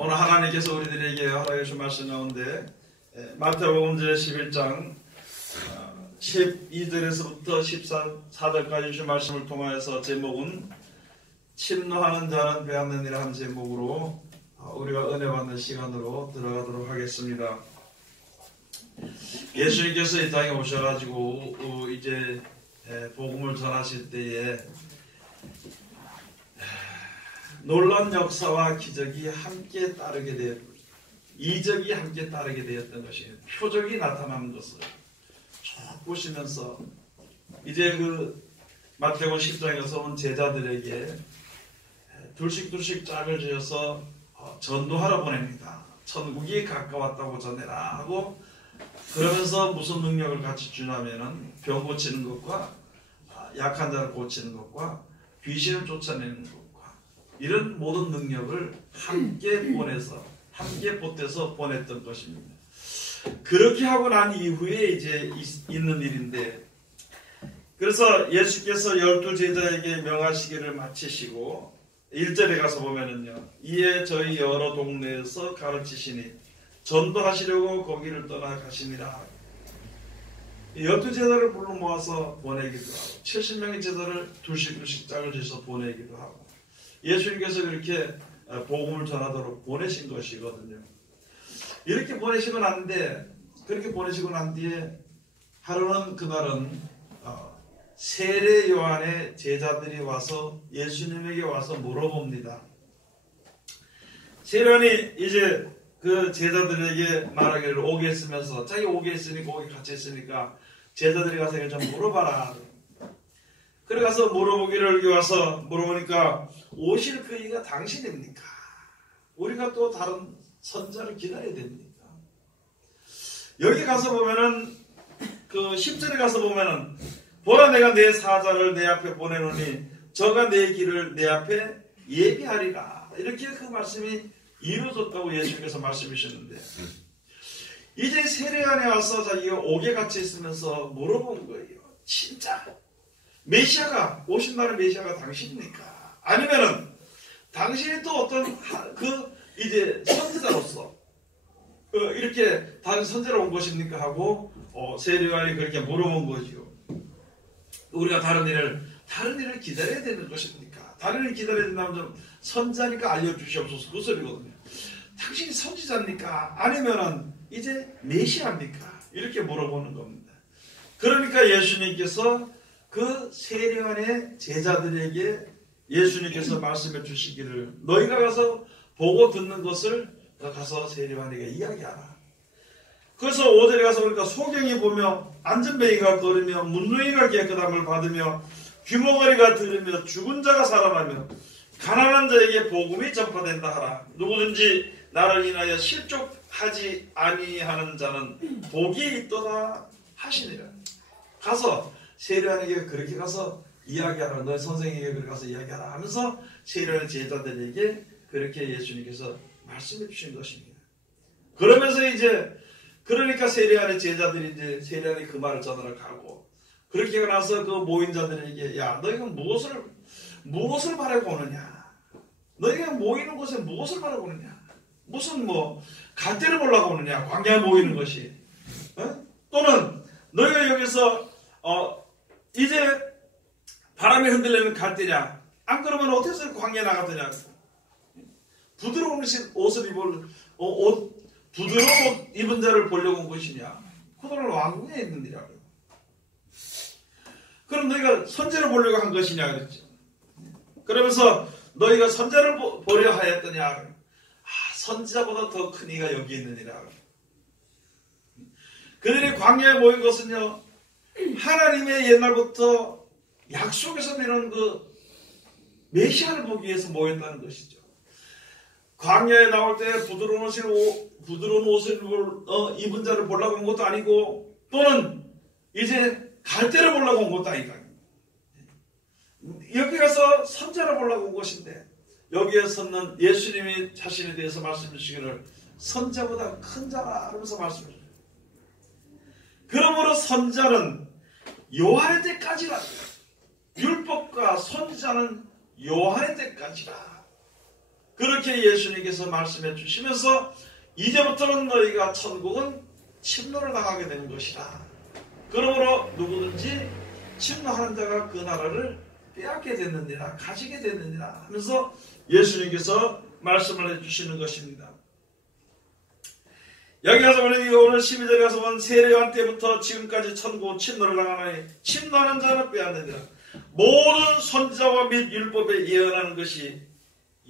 오늘 하나님께서 우리들에게 허락해 주신 말씀 가운데 마태복음 제11장 12절에서부터 14절까지 주신 말씀을 통하여서 제목은 침노하는 자는 배합느니라 한 제목으로 우리가 은혜 받는 시간으로 들어가도록 하겠습니다. 예수님께서 이 땅에 오셔가지고 이제 복음을 전하실 때에 놀라운 역사와 기적이 함께 따르게 되었고 이적이 함께 따르게 되었던 것이 표적이 나타나는 것을 쭉 보시면서 이제 그 마태복음 10장에서 온 제자들에게 둘씩 짝을 지어서 전도하러 보냅니다. 천국이 가까웠다고 전해라 하고 그러면서 무슨 능력을 같이 주냐면은 병 고치는 것과 약한 자를 고치는 것과 귀신을 쫓아내는 것과 이런 모든 능력을 함께 보내서 함께 보태서 보냈던 것입니다. 그렇게 하고 난 이후에 이제 있는 일인데 그래서 예수께서 12제자에게 명하시기를 마치시고 1절에 가서 보면은요. 이에 저희 여러 동네에서 가르치시니 전도하시려고 거기를 떠나 가시니라. 12제자를 불러 모아서 보내기도 하고 70명의 제자를 둘씩 짝을 지어서 보내기도 하고 예수님께서 그렇게 복음을 전하도록 보내신 것이거든요. 이렇게 보내시고 난데 그렇게 보내시고 난 뒤에 하루는 그날은 세례 요한의 제자들이 와서 예수님에게 와서 물어봅니다. 세례 요한이 이제 그 제자들에게 말하기를 오게 했으면서 자기 오게 했으니까 오게 같이 했으니까 제자들이 가서 이거 좀 물어봐라. 그래 가서 물어보기를 와서 물어보니까 오실 그이가 당신입니까? 우리가 또 다른 선자를 기다려야 됩니까? 여기 가서 보면은 그 10절에 가서 보면은 보라 내가 내 사자를 내 앞에 보내노니 저가 내 길을 내 앞에 예비하리라. 이렇게 그 말씀이 이루어졌다고 예수님께서 말씀하셨는데 이제 세례안에 와서 자기가 옥에 같이 있으면서 물어본 거예요. 진짜 메시아가 오신다는 메시아가 당신입니까? 아니면은 당신이 또 어떤 그 이제 선지자로서 이렇게 다른 선지자로 온 것입니까? 하고 세례요한이 그렇게 물어본 거죠. 우리가 다른 일을 기다려야 되는 것입니까? 다른 일을 기다려야 된다면 좀 선지자니까 알려주시옵소서 그 소리거든요. 당신이 선지자입니까? 아니면은 이제 메시아입니까? 이렇게 물어보는 겁니다. 그러니까 예수님께서 그 세례요한의 제자들에게 예수님께서 말씀해 주시기를 너희가 가서 보고 듣는 것을 가서 세례요한에게 이야기하라. 그래서 5절에 가서 보니까 소경이 보며 안전뱅이가 걸으며 문둥이가 깨끗함을 받으며 귀머거리가 들으며 죽은 자가 살아나며 가난한 자에게 복음이 전파된다 하라. 누구든지 나를 인하여 실족하지 아니하는 자는 복이 있도다 하시니라. 가서 세례요한에게 그렇게 가서 이야기하라. 너희 선생에게 그렇게 가서 이야기하라 하면서 세례요한의 제자들에게 그렇게 예수님께서 말씀해 주신 것입니다. 그러면서 이제 그러니까 세례요한의 제자들이 이제 세례요한이 그 말을 전하러 가고 그렇게 나서 그 모인 자들에게 야 너희가 무엇을 바라고 오느냐? 너희가 모이는 곳에 무엇을 바라고 오느냐? 무슨 갈대를 보려고 오느냐? 광야에 모이는 것이 또는 너희가 여기서 이제 바람에 흔들리는 갈대냐? 안 그러면 어디서 광야에 나갔더냐? 부드러운 옷을 부드러운 옷 입은 자를 보려고 온 것이냐? 그들은 왕궁에 있는 일이라고요. 그럼 너희가 선제를 보려고 한 것이냐? 그랬죠. 그러면서 너희가 선제를 보려 하였더냐? 선지자보다 더 큰 이가 여기 있느니라. 그들이 광야에 모인 것은요, 하나님의 옛날부터 약속에서 내놓은 그 메시아를 보기 위해서 모였다는 것이죠. 광야에 나올 때 부드러운 옷을 입은 자를 보려고 온 것도 아니고 또는 이제 갈대를 보려고 온 것도 아니다. 여기 가서 선자를 보려고 온 것인데 여기에서는 예수님이 자신에 대해서 말씀해 주시기를 선자보다 큰 자라 하면서 말씀해 주세요. 그러므로 선자는 요한의 때까지라. 율법과 선지자는 요한의 때까지라. 그렇게 예수님께서 말씀해 주시면서 이제부터는 너희가 천국은 침노를 당하게 되는 것이라. 그러므로 누구든지 침노하는 자가 그 나라를 빼앗게 됐느니라, 가지게 됐느니라 하면서 예수님께서 말씀을 해주시는 것입니다. 여기 가서 보니 오늘 12절에 가서 본 세례요한 때부터 지금까지 천국 침노를 당하나니 침노하는 자는 빼앗느니라. 모든 선지자와 및 율법에 예언하는 것이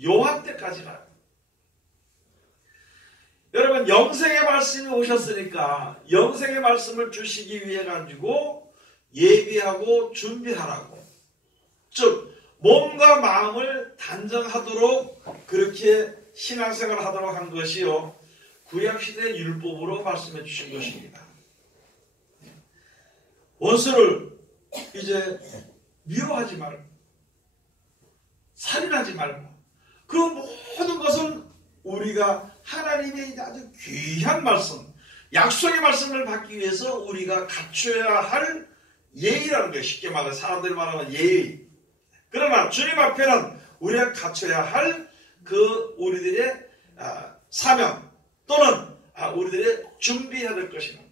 요한 때까지라. 여러분, 영생의 말씀이 오셨으니까 영생의 말씀을 주시기 위해 가지고 예비하고 준비하라고, 즉 몸과 마음을 단정하도록 그렇게 신앙생활을 하도록 한 것이요, 구약시대 율법으로 말씀해 주신 것입니다. 원수를 이제 미워하지 말고, 살인하지 말고, 그 모든 것은 우리가 하나님의 아주 귀한 말씀, 약속의 말씀을 받기 위해서 우리가 갖춰야 할 예의라는 거예요. 쉽게 말해 사람들이 말하면 예의. 그러나 주님 앞에는 우리가 갖춰야 할 그 우리들의 사명 또는 우리들의 준비해야 될 것입니다.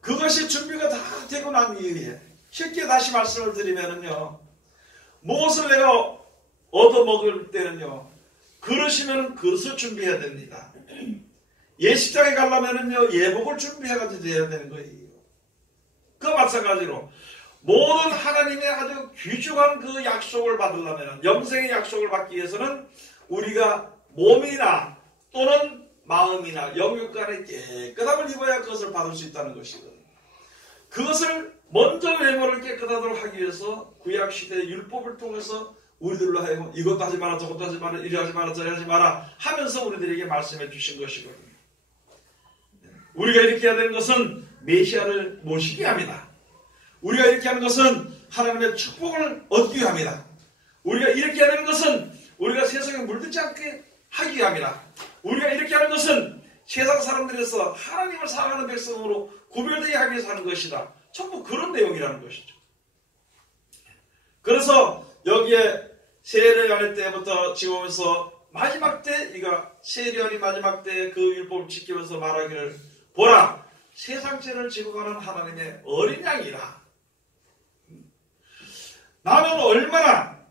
그것이 준비가 다 되고 난 이후에, 쉽게 다시 말씀을 드리면요, 무엇을 내가 얻어먹을 때는요, 그러시면 그것을 준비해야 됩니다. 예식장에 가려면요, 예복을 준비해가지고 돼야 되는 거예요. 그 마찬가지로 모든 하나님의 아주 귀중한 그 약속을 받으려면, 영생의 약속을 받기 위해서는 우리가 몸이나 또는 마음이나 영육간에 깨끗함을 입어야 그것을 받을 수 있다는 것이거든요. 그것을 먼저 외모를 깨끗하도록 하기 위해서 구약시대의 율법을 통해서 우리들로 하여금 이것도 하지 마라, 저것도 하지 마라, 이리 하지 마라, 저리 하지 마라 하면서 우리들에게 말씀해 주신 것이거든요. 우리가 이렇게 해야 되는 것은 메시아를 모시게 합니다. 우리가 이렇게 하는 것은 하나님의 축복을 얻기 위함이다. 우리가 이렇게 해야 되는 것은 우리가 세상에 물들지 않게 하기 위함이다. 우리가 이렇게 하는 것은 세상 사람들에서 하나님을 사랑하는 백성으로 구별되게 하기 위해서 하는 것이다. 전부 그런 내용이라는 것이죠. 그래서 여기에 세례요한의 때부터 지금 오면서 마지막 때, 이가 세례요한이 마지막 때 그 율법을 지키면서 말하기를, 보라, 세상 죄를 지고 가는 하나님의 어린 양이라. 나는 얼마나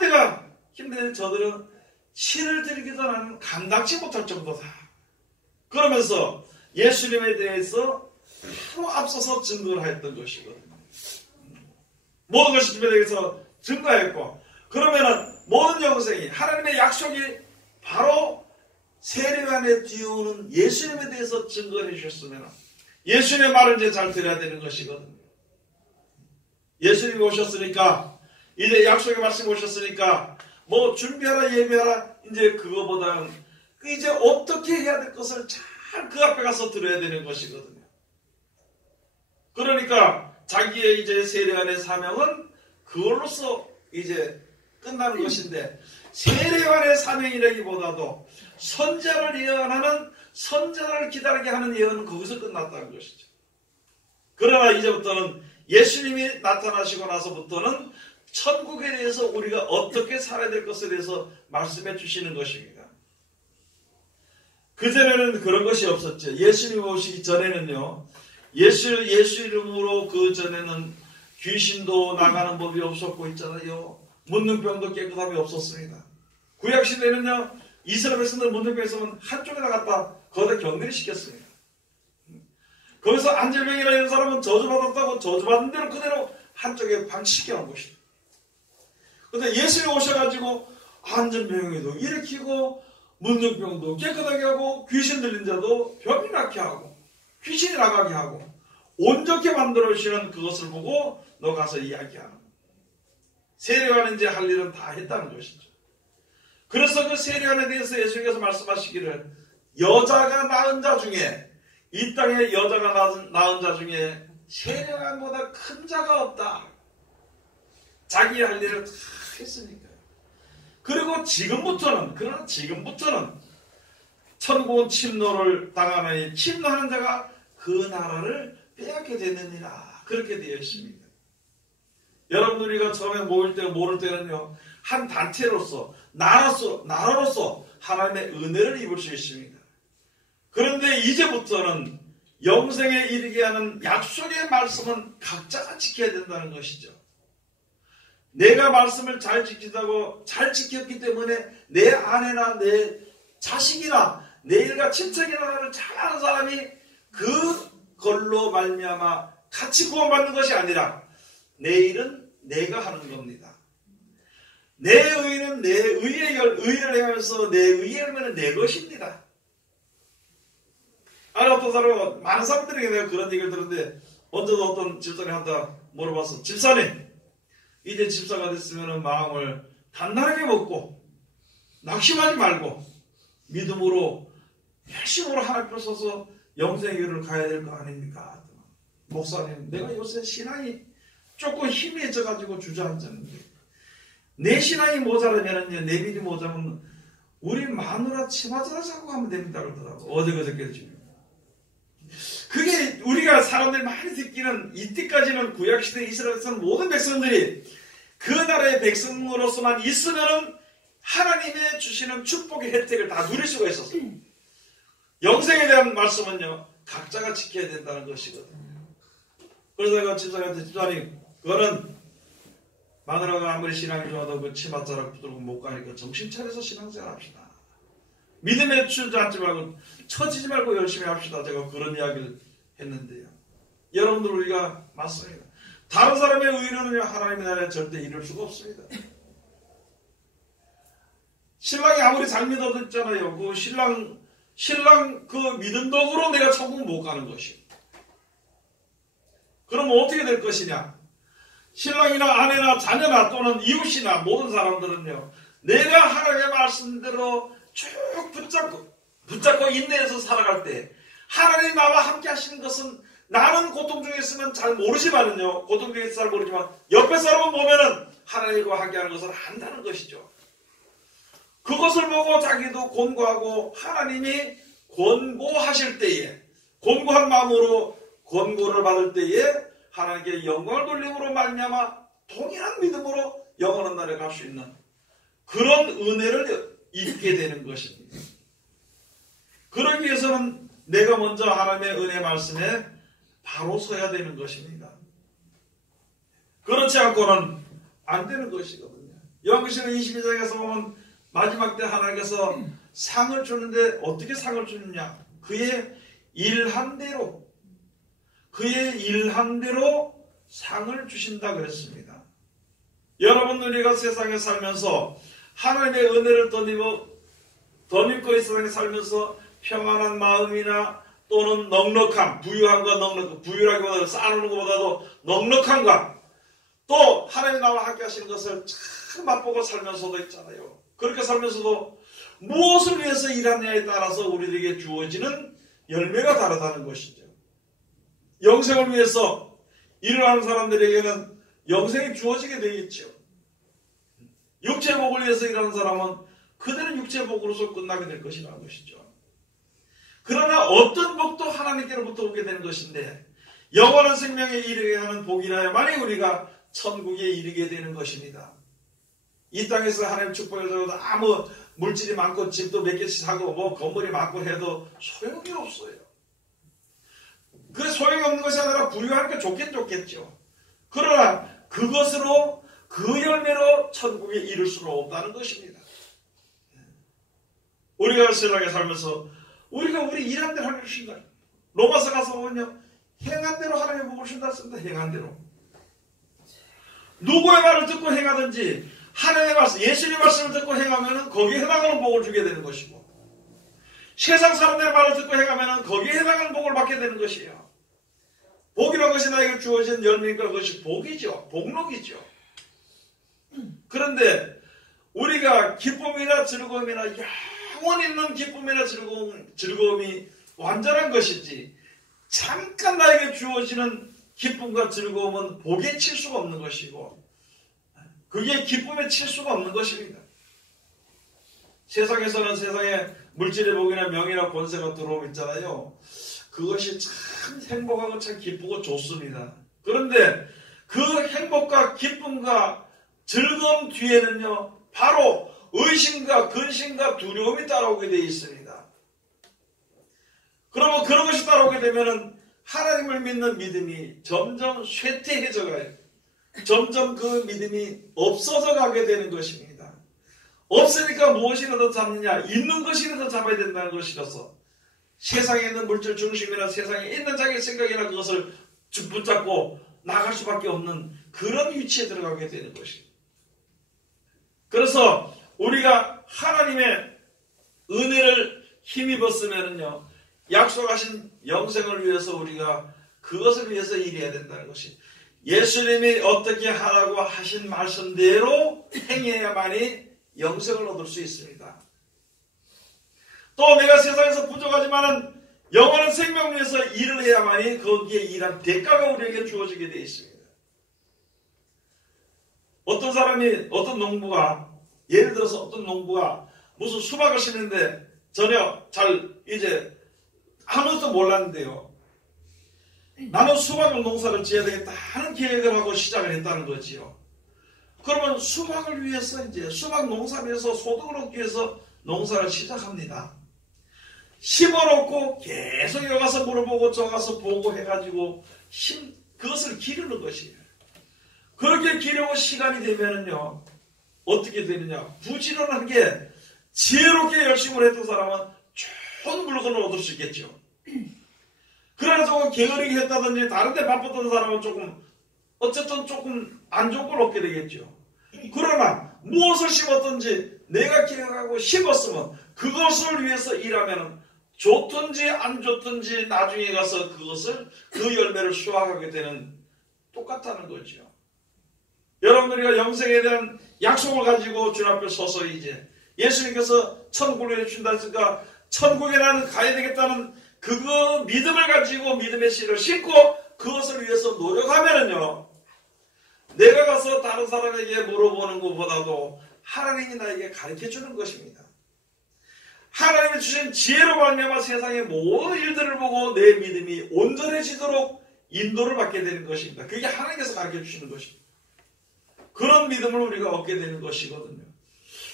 내가 힘든 저들은 신을 드리기도 나는 감당치 못할 정도다. 그러면서 예수님에 대해서 바로 앞서서 증거를 했던 것이거든요. 모든 것이 주님에 대해서 증거했고, 그러면은 모든 영생이, 하나님의 약속이 바로 세례요한의 뒤에 오는 예수님에 대해서 증거를 해주셨으면 예수님의 말을 이제 잘 들어야 되는 것이거든요. 예수님이 오셨으니까, 이제 약속의 말씀이 오셨으니까 뭐 준비하라 예배하라, 이제 그거보다는 이제 어떻게 해야 될 것을 잘 그 앞에 가서 들어야 되는 것이거든요. 그러니까 자기의 이제 세례요한의 사명은 그걸로서 이제 끝나는 것인데, 세례요한의 사명이라기보다도 선자를 예언하는, 선자를 기다리게 하는 예언은 거기서 끝났다는 것이죠. 그러나 이제부터는 예수님이 나타나시고 나서부터는 천국에 대해서 우리가 어떻게 살아야 될 것에 대해서 말씀해 주시는 것입니다. 그전에는 그런 것이 없었죠. 예수님 오시기 전에는요, 예수 이름으로 그 전에는 귀신도 나가는 법이 없었고 있잖아요. 묻는 병도 깨끗함이 없었습니다. 구약시대는요, 이스라엘 백성들 묻는 병 있으면 한쪽에 나갔다 거기다 격리를 시켰습니다. 거기서 안질병이나 이런 사람은 저주받았다고 저주받은 대로 그대로 한쪽에 방치시켜 놓은 것이다. 그런데 예수님이 오셔가지고 안전병에도 일으키고 묻는 병도 깨끗하게 하고 귀신 들린 자도 병이 낫게 하고 귀신이 나가게 하고 온전케 만들어 주시는 그것을 보고 너 가서 이야기하는, 세례요한은 이제 할 일은 다 했다는 것이죠. 그래서 그 세례요한에 대해서 예수님께서 말씀하시기를, 여자가 낳은 자 중에, 이 땅에 여자가 낳은 자 중에 세례요한보다 큰 자가 없다. 자기 할 일을 다 했으니까요. 그리고 그러나 지금부터는 천국은 침노를 당하나니 침노하는 자가 그 나라를 빼앗게 되느니라. 그렇게 되어 있습니다. 여러분, 우리가 처음에 모일 때 모를 때는요, 한 단체로서 나라로서 하나님의 은혜를 입을 수 있습니다. 그런데 이제부터는 영생에 이르게 하는 약속의 말씀은 각자가 지켜야 된다는 것이죠. 내가 말씀을 잘 지켰기 때문에 내 아내나 내 자식이나 내 일가 친척이나 나를 잘 아는 사람이 그걸로 말미암아 같이 구원받는 것이 아니라 내 일은 내가 하는 겁니다. 내 의는 내 의를 행하면서 내 의의 열매는 내 것입니다. 어떤 사람은 많은 사람들에게 내가 그런 얘기를 들었는데 언제도 어떤 집사님한테 물어봤어. 집사님, 이제 집사가 됐으면 마음을 단단하게 먹고 낙심하지 말고 믿음으로 열심으로 하나님 앞에 서서 영생의 길을 가야 될 거 아닙니까? 목사님, 내가 요새 신앙이 조금 희미해져가지고 주저앉았는데 내 신앙이 모자라면은요, 내 믿음이 모자라면 우리 마누라 치마자라 자고 하면 됩니다 그러더라고. 어제 그저께 지금. 그게 우리가 사람들이 많이 듣기는 이때까지는 구약시대 이스라엘에서는 모든 백성들이 그 나라의 백성으로서만 있으면 하나님의 주시는 축복의 혜택을 다 누릴 수가 있었어요. 영생에 대한 말씀은요, 각자가 지켜야 된다는 것이거든요. 그래서 내가 집사님한테, 집사님, 그거는 마누라가 아무리 신앙이 좋아도 그 치맛자락 붙들고 못 가니까 정신 차려서 신앙생활 합시다. 믿음에 주저앉지 말고 처지지 말고 열심히 합시다. 제가 그런 이야기를 했는데요. 여러분들 우리가 맞습니다. 다른 사람의 의로는 하나님의 나라에 절대 이룰 수가 없습니다. 신랑이 아무리 잘 믿어도 그 신랑 그 믿음 덕으로 내가 천국 못 가는 것이. 그럼 어떻게 될 것이냐? 신랑이나 아내나 자녀나 또는 이웃이나 모든 사람들은요, 내가 하나님의 말씀대로 쭉 붙잡고 인내해서 살아갈 때 하나님 나와 함께 하시는 것은 나는 고통 중에 있으면 잘 모르지만은요, 고통 중에 있어 잘 모르지만 옆에 사람은 보면은 하나님과 함께 하는 것을 안다는 것이죠. 그것을 보고 자기도 권고하고 하나님이 권고하실 때에 권고한 마음으로 권고를 받을 때에 하나님께 영광을 돌림으로 말미암아 동일한 믿음으로 영원한 날에 갈 수 있는 그런 은혜를 입게 되는 것입니다. 그러기 위해서는 내가 먼저 하나님의 은혜 말씀에 바로 서야 되는 것입니다. 그렇지 않고는 안 되는 것이거든요. 요한계시록 22장에서 보면 마지막 때 하나님께서 상을 주는데 어떻게 상을 주느냐? 그의 일한 대로 상을 주신다 그랬습니다. 여러분, 우리가 세상에 살면서 하나님의 은혜를 덧입고 이 세상에 살면서 평안한 마음이나 또는 넉넉함, 부유함과 넉넉함, 부유라기보다 쌓아놓는 것보다도 넉넉함과 또 하나님 나와 함께 하시는 것을 참 맛보고 살면서도 있잖아요. 그렇게 살면서도 무엇을 위해서 일하느냐에 따라서 우리에게 주어지는 열매가 다르다는 것이죠. 영생을 위해서 일을 하는 사람들에게는 영생이 주어지게 되겠죠. 육체복을 위해서 일하는 사람은 그대는 육체복으로서 끝나게 될 것이라는 것이죠. 그러나 어떤 복도 하나님께로부터 오게 되는 것인데 영원한 생명에 이르게 하는 복이라야만이 우리가 천국에 이르게 되는 것입니다. 이 땅에서 하나님 축복해서 아무 물질이 많고 집도 몇 개씩 사고 뭐 건물이 많고 해도 소용이 없어요. 그 소용이 없는 것이 아니라 불효하니까 좋긴 좋겠죠. 그러나 그것으로 그 열매로 천국에 이를 수는 없다는 것입니다. 우리가 세상에 살면서 우리가 우리 일한 대로 하나님 주신다. 로마서 가서 보면요, 행한 대로 하나님의 복을 주신다 했습니다. 행한 대로. 누구의 말을 듣고 행하든지 하나님의 말씀, 예수님의 말씀을 듣고 행하면 거기에 해당하는 복을 주게 되는 것이고, 세상 사람들의 말을 듣고 행하면 거기에 해당하는 복을 받게 되는 것이에요. 복이라는 것이 나에게 주어진 열매니까 그것이 복이죠. 복록이죠. 그런데 우리가 기쁨이나 즐거움이나 영원 있는 기쁨이나 즐거움이 완전한 것이지 잠깐 나에게 주어지는 기쁨과 즐거움은 복에 칠 수가 없는 것이고 그게 기쁨에 칠 수가 없는 것입니다. 세상에서는 세상에 물질의 복이나 명예나 권세가 들어오고 있잖아요. 그것이 참 행복하고 참 기쁘고 좋습니다. 그런데 그 행복과 기쁨과 즐거움 뒤에는요 바로 의심과 근심과 두려움이 따라오게 되어 있습니다. 그러면 그런 것이 따라오게 되면은 하나님을 믿는 믿음이 점점 쇠퇴해져 가요. 점점 그 믿음이 없어져 가게 되는 것입니다. 없으니까 무엇이라도 잡느냐? 있는 것이라도 잡아야 된다는 것이라서 세상에 있는 물질 중심이나 세상에 있는 자기 생각이나 그것을 붙잡고 나갈 수밖에 없는 그런 위치에 들어가게 되는 것입니다. 그래서 우리가 하나님의 은혜를 힘입었으면요 약속하신 영생을 위해서 우리가 그것을 위해서 일해야 된다는 것이 예수님이 어떻게 하라고 하신 말씀대로 행해야만이 영생을 얻을 수 있습니다. 또 내가 세상에서 부족하지만은 영원한 생명 위해서 일을 해야만이 거기에 일한 대가가 우리에게 주어지게 되어 있습니다. 어떤 사람이 어떤 농부가 예를 들어서 어떤 농부가 무슨 수박을 심는데 전혀 잘 이제 아무것도 몰랐는데요. 나는 수박 농사를 지어야 되겠다 하는 계획을 하고 시작을 했다는 거지요. 그러면 수박을 위해서 이제 수박 농사를 위해서 소득을 얻기 위해서 농사를 시작합니다. 심어놓고 계속 여기 가서 물어보고 저 가서 보고 해가지고 그것을 기르는 것이에요. 그렇게 기르고 시간이 되면은요 어떻게 되느냐 부지런한 게 지혜롭게 열심히 했던 사람은 좋은 물건을 얻을 수 있겠죠. 그러나 조금 게으르게 했다든지 다른 데 바빴던 사람은 어쨌든 조금 안 좋은 걸 얻게 되겠죠. 그러나 무엇을 심었든지 내가 기억하고 심었으면 그것을 위해서 일하면 좋든지 안 좋든지 나중에 가서 그 열매를 수확하게 되는 똑같다는 거죠. 여러분들이 영생에 대한 약속을 가지고 주님 앞에 서서 이제 예수님께서 천국을 주신다 했으니까 천국에 나는 가야 되겠다는 그거 믿음을 가지고 믿음의 씨를 심고 그것을 위해서 노력하면은요 내가 가서 다른 사람에게 물어보는 것보다도 하나님이 나에게 가르쳐 주는 것입니다. 하나님이 주신 지혜로 말미암아 세상의 모든 일들을 보고 내 믿음이 온전해지도록 인도를 받게 되는 것입니다. 그게 하나님께서 가르쳐 주시는 것입니다. 그런 믿음을 우리가 얻게 되는 것이거든요.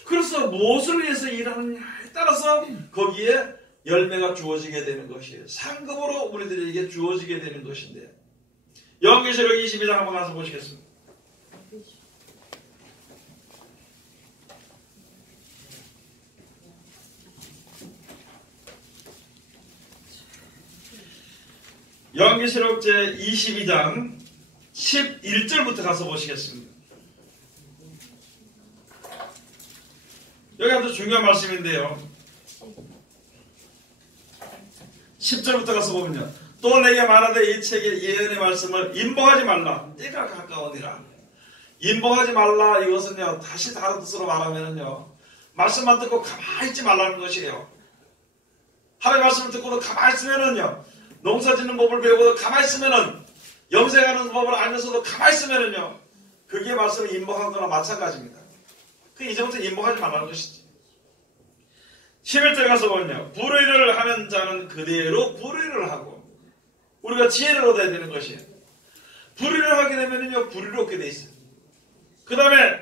그래서 무엇을 위해서 일하느냐에 따라서 거기에 열매가 주어지게 되는 것이에요. 상급으로 우리들에게 주어지게 되는 것인데 요한계시록 22장 한번 가서 보시겠습니다. 요한계시록 제22장 11절부터 가서 보시겠습니다. 여기 아주 중요한 말씀인데요. 10절부터 가서 보면요. 또 내게 말하되 이 책의 예언의 말씀을 임봉하지 말라. 때가 가까우니라. 임봉하지 말라 이것은요. 다시 다른 뜻으로 말하면은요. 말씀만 듣고 가만히 있지 말라는 것이에요. 하나님의 말씀을 듣고도 가만히 있으면은요. 농사 짓는 법을 배우고도 가만히 있으면은 영생하는 법을 알면서도 가만히 있으면은요. 그게 말씀을 임봉한 거나 마찬가지입니다. 그 이제부터 임봉하지 말라는 것이지. 11절 가서 보면요. 불의를 하는 자는 그대로 불의를 하고 우리가 지혜를 얻어야 되는 것이에요. 불의를 하게 되면요. 불의를 얻게 돼 있어요. 그 다음에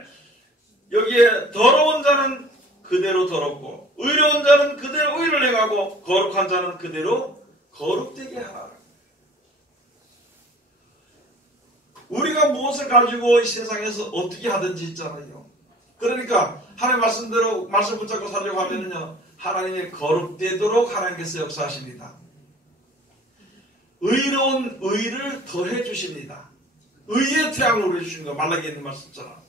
여기에 더러운 자는 그대로 더럽고 의로운 자는 그대로 의를 행하고 거룩한 자는 그대로 거룩되게 하라. 우리가 무엇을 가지고 이 세상에서 어떻게 하든지 있잖아요. 그러니까 하나님 말씀대로 말씀 붙잡고 살려고 하면은요. 하나님의 거룩되도록 하나님께서 역사하십니다. 의로운 의를 더해 주십니다. 의의 태양을 우리에게 주시는 거 말라기에 있는 말씀처럼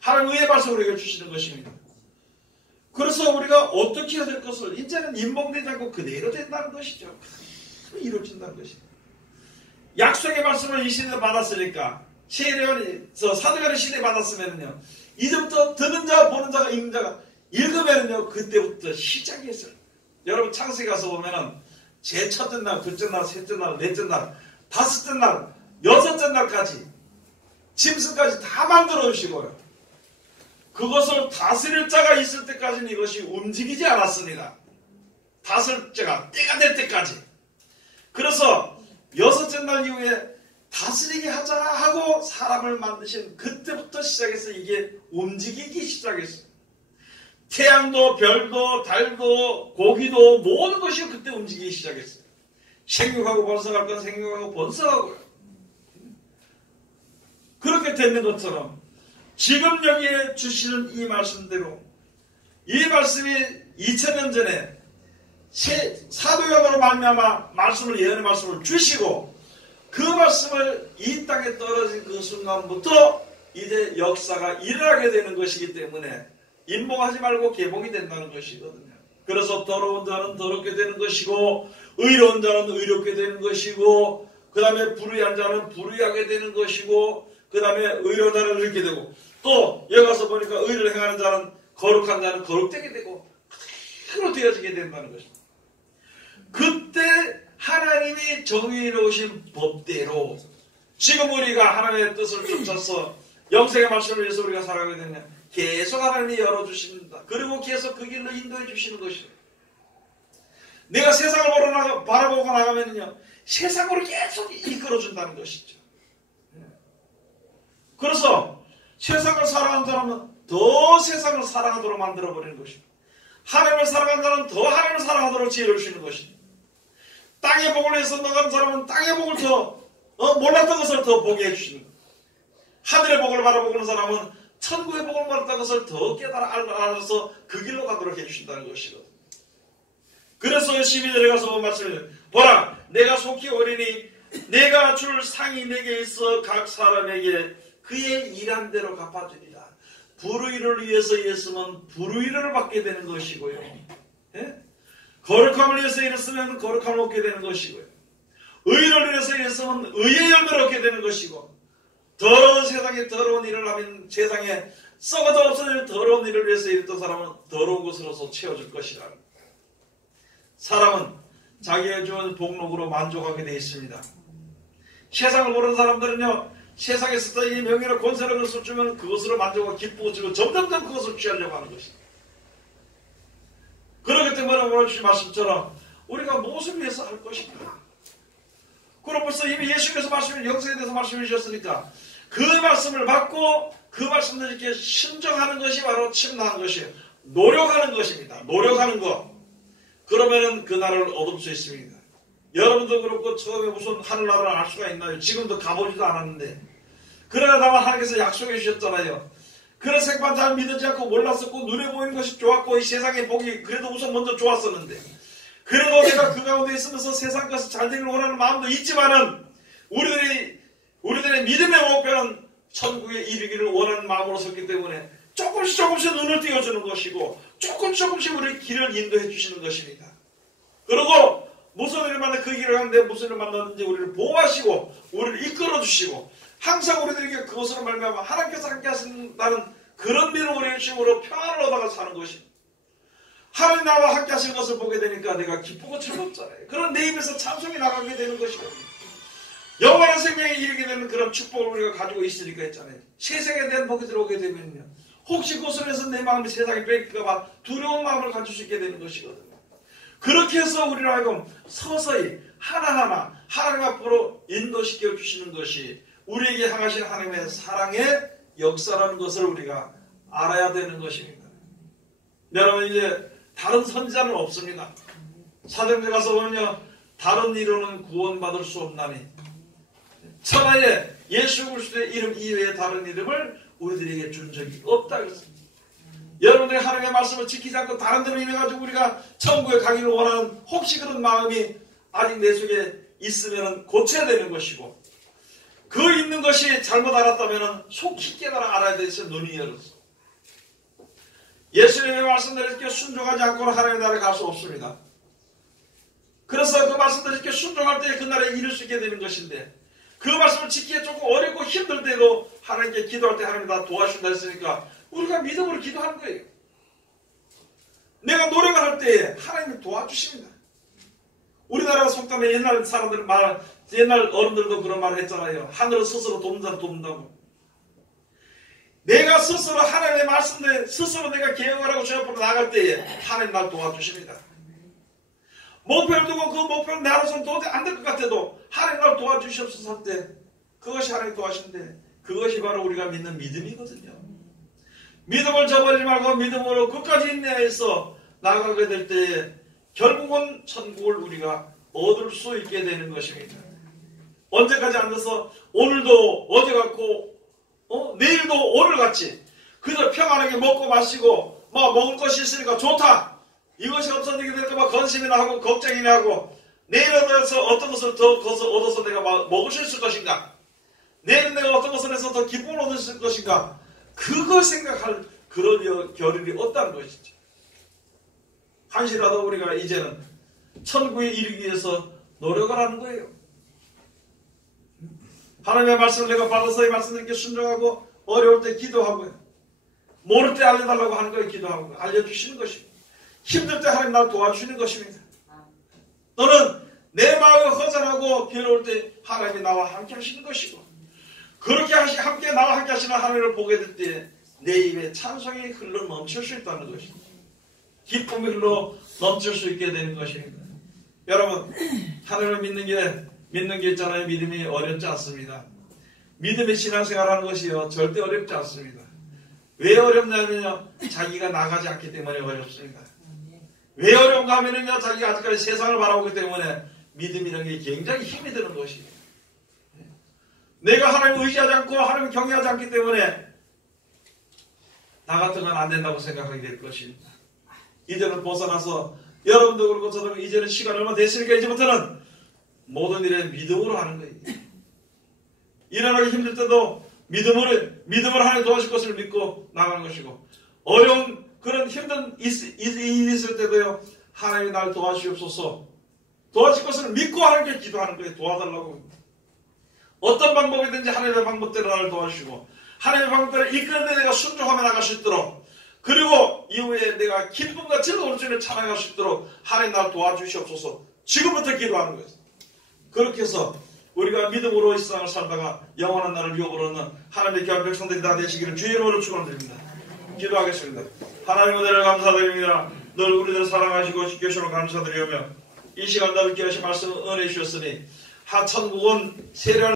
하나님 의의 말씀을 우리에게 주시는 것입니다. 그래서 우리가 어떻게 해야 될 것을 이제는 임봉되지 않고 그대로 된다는 것이죠. 그대로 이루어진다는 것입니다. 약속의 말씀을 이 시대에 받았으니까 사도간의 시대에 받았으면요. 이제부터 듣는 자 보는 자가 읽는 자가 읽으면요. 그때부터 시작이 있어요. 여러분 창세기 가서 보면은 제 첫째 날, 둘째 날, 셋째 날, 넷째 날, 다섯째 날, 여섯째 날까지 짐승까지 다 만들어 주시고요. 그것을 다스릴 자가 있을 때까지는 이것이 움직이지 않았습니다. 다스릴 자가 때가 될 때까지. 그래서 여섯째 날 이후에 다스리게 하자 하고 사람을 만드신 그때부터 시작해서 이게 움직이기 시작했어요. 태양도 별도 달도 고기도 모든 것이 그때 움직이기 시작했어요. 생육하고 번성할 건 생육하고 번성하고요. 그렇게 되는 것처럼 지금 여기에 주시는 이 말씀대로 이 말씀이 2000년 전에 사도 요한으로 말미암아 말씀을 예언의 말씀을 주시고 그 말씀을 이 땅에 떨어진 그 순간부터 이제 역사가 일어나게 되는 것이기 때문에 인봉하지 말고 개봉이 된다는 것이거든요. 그래서 더러운 자는 더럽게 되는 것이고 의로운 자는 의롭게 되는 것이고 그 다음에 불의한 자는 불의하게 되는 것이고 그 다음에 의로운 자는 이렇게 되고 또 여기 가서 보니까 의를 행하는 자는 거룩한 자는 거룩되게 되고 그대로 되어지게 된다는 것입니다. 그때 하나님이 정의로우신 법대로 지금 우리가 하나님의 뜻을 쫓아서 영생의 말씀을 위해서 우리가 살아가게 되냐 계속 하나님이 열어주십니다. 그리고 계속 그 길로 인도해 주시는 것이에요. 내가 세상을 바라보고 나가면요 세상으로 계속 이끌어준다는 것이죠. 그래서 세상을 사랑하는 사람은 더 세상을 사랑하도록 만들어버리는 것입니다. 하나님을 사랑하는 사람은 더 하나님을 사랑하도록 지혜를 주시는 것입니다. 땅의 복을 위해서 나가는 사람은 땅의 복을 더 몰랐던 것을 더 보게 해주시는 것. 하늘의 복을 바라보는 사람은 천국의 복을 몰랐던 것을 더 알아서 그 길로 가도록 해주신다는 것이거든요. 그래서 12절에 가서 말씀을 보라 내가 속히 오리니 내가 줄 상이 내게 있어 각 사람에게 그의 일한 대로 갚아주리라. 불의를 위해서 일했으면 불의를 받게 되는 것이고요. 예? 거룩함을 위해서 일했으면 거룩함을 얻게 되는 것이고요. 의를 위해서 일했으면 의의 열매를 얻게 되는 것이고 더러운 세상에 더러운 일을 하면 세상에 썩어도 없어질 더러운 일을 위해서 일했던 사람은 더러운 것으로서 채워줄 것이라. 사람은 자기의 주는 복록으로 만족하게 되어 있습니다. 세상을 모르는 사람들은요 세상에서 이 명예나 권세라는 것을 주면 그것으로 만족하고 기쁘고 지고 점점점 그것을 취하려고 하는 것입니다. 그렇기 때문에 오늘 주신 말씀처럼 우리가 무엇을 위해서 할 것인가? 그럼 벌써 이미 예수께서 영생에 대해서 말씀해 주셨으니까 그 말씀을 받고 그 말씀을 이렇게 순종하는 것이 바로 침나는 것이에요. 노력하는 것입니다. 노력하는 것. 그러면은 그 나라를 얻을 수 있습니다. 여러분도 그렇고 처음에 무슨 하늘나라를 알 수가 있나요? 지금도 가보지도 않았는데 그러다가 하나님께서 약속해 주셨잖아요. 그런 생판 잘 믿지 않고 몰랐었고 눈에 보이는 것이 좋았고 이 세상의 복이 그래도 우선 먼저 좋았었는데 그래도 내가 그 가운데 있으면서 세상 가서 잘 되기를 원하는 마음도 있지만은 우리들의 믿음의 목표는 천국에 이르기를 원하는 마음으로 섰기 때문에 조금씩 눈을 띄워주는 것이고 조금씩 우리 길을 인도해 주시는 것입니다. 그리고 무슨 일을 만나 그 길을 하는데 무슨 일을 만나든지 우리를 보호하시고 우리를 이끌어 주시고 항상 우리들에게 그것으로 말미암아 하나님께서 함께 하신다는 그런 믿음 우리의 힘으로 평안을 얻어가 사는 것입니다. 하나님 나와 함께 하시는 것을 보게 되니까 내가 기쁘고 즐겁잖아요. 그런 내 입에서 찬송이 나가게 되는 것이거든요. 영원한 생명에 이르게 되는 그런 축복을 우리가 가지고 있으니까 했잖아요. 세상에 대한 복이 들어오게 되면요. 혹시 그것을 해서 내 마음이 세상에 뺏길까봐 두려운 마음을 가질 수 있게 되는 것이거든요. 그렇게 해서 우리를 하여금 서서히 하나하나 하나님 앞으로 인도시켜 주시는 것이 우리에게 향하신 하나님의 사랑의 역사라는 것을 우리가 알아야 되는 것입니다. 여러분 이제 다른 선지자는 없습니다. 사도행전 가서 보면요. 다른 이로는 구원받을 수 없나니 천하에 예수 그리스도의 이름 이외에 다른 이름을 우리들에게 준 적이 없다 그랬습니다. 여러분들이 하나님의 말씀을 지키지 않고 다른 데로 인해가지고 우리가 천국에 가기를 원하는 혹시 그런 마음이 아직 내 속에 있으면 고쳐야 되는 것이고 그 있는 것이 잘못 알았다면 속히 깨달아 알아야 되서 눈이 열었어. 예수님의 말씀대로 이렇게 순종하지 않고는 하나님의 나라에 갈 수 없습니다. 그래서 그 말씀대로 이렇게 순종할 때 그 나라에 이룰 수 있게 되는 것인데 그 말씀을 지키기 조금 어렵고 힘들 때도 하나님께 기도할 때 하나님 다 도와준다 했으니까 우리가 믿음으로 기도하는 거예요. 내가 노력을 할 때에 하나님이 도와주십니다. 우리나라 속담에 옛날 사람들 옛날 어른들도 그런 말을 했잖아요. 하늘은 스스로 돕는 자를 돕는다고. 내가 스스로 하나님의 말씀에 스스로 내가 계획을 하고 주 앞으로 나갈 때에 하나님 날 도와주십니다. 목표를 두고 그 목표를 나로서는 도저히 안 될 것 같아도 하나님 날 도와주시옵소서 할 때 그것이 하나님 도와주는데 그것이 바로 우리가 믿는 믿음이거든요. 믿음을 저버리지 말고 믿음으로 끝까지 인내해서 나아가게 될 때에 결국은 천국을 우리가 얻을 수 있게 되는 것입니다. 언제까지 앉아서 오늘도 어제 같고 내일도 오늘같이 그저 평안하게 먹고 마시고 먹을 것이 있으니까 좋다. 이것이 없어지게 될까봐 건심이나 하고 걱정이나 하고 내일은 어떤 것을 더 얻어서 내가 먹을 수 있을 것인가? 내일은 내가 어떤 것을 해서 더 기쁨을 얻을 수 있을 것인가? 그걸 생각할 그런 겨를이 없다는 것이죠. 한시라도 우리가 이제는 천국에 이르기 위해서 노력을 하는 거예요. 하나님의 말씀을 내가 받아서 이 말씀드리게 순종하고 어려울 때 기도하고요. 모를 때 알려달라고 하는 거예요. 기도하고 알려주시는 것입니다. 힘들 때 하나님 나를 도와주시는 것입니다. 너는 내 마음이 허전하고 괴로울 때 하나님이 나와 함께 하시는 것이고 그렇게 함께 나와 함께 하시는 하나님을 보게 될 때 내 입에 찬송이 흘러 넘칠 수 있다는 것입니다. 기쁨이 흘러 넘칠 수 있게 되는 것입니다. 여러분 하나님을 믿는 게 있잖아요. 믿음이 어렵지 않습니다. 믿음의 신앙생활하는 것이요 절대 어렵지 않습니다. 왜 어렵냐면요 자기가 나가지 않기 때문에 어렵습니다. 왜 어려운가 하면요 자기가 아직까지 세상을 바라보기 때문에 믿음이라는 게 굉장히 힘이 드는 것이에요. 내가 하나님을 의지하지 않고 하나님을 경외하지 않기 때문에 나 같은 건 안 된다고 생각하게 될 것입니다. 이제는 벗어나서 여러분도 그렇고 저도 그렇고 이제는 시간 얼마 됐으니까 이제부터는 모든 일에 믿음으로 하는 거예요. 일어나기 힘들 때도 믿음을 하나님 도와줄 것을 믿고 나가는 것이고 어려운 그런 힘든 일이 있을 때도요 하나님이 날 도와주시옵소서 도와줄 것을 믿고 하나님께 기도하는 거예요. 도와달라고. 어떤 방법이든지 하나님의 방법대로 나를 도와주시고 하나님의 방법대로 이끄는데 내가 순종하며 나갈 수 있도록 그리고 이후에 내가 기쁨과 즐거움을 주님을 찬양할 수 있도록 하나님 나를 도와주시옵소서 지금부터 기도하는 거예요. 그렇게 해서 우리가 믿음으로 이 세상을 살다가 영원한 날을 유업으로는 하나님의 귀한 백성들이 다 되시기를 주의 이름으로 축원드립니다. 기도하겠습니다. 하나님 은혜를 감사드립니다. 늘 우리들을 사랑하시고 지켜주시는 감사드리며 이 시간 나를 귀하신 말씀을 은혜 주셨으니 하천국은 세례하는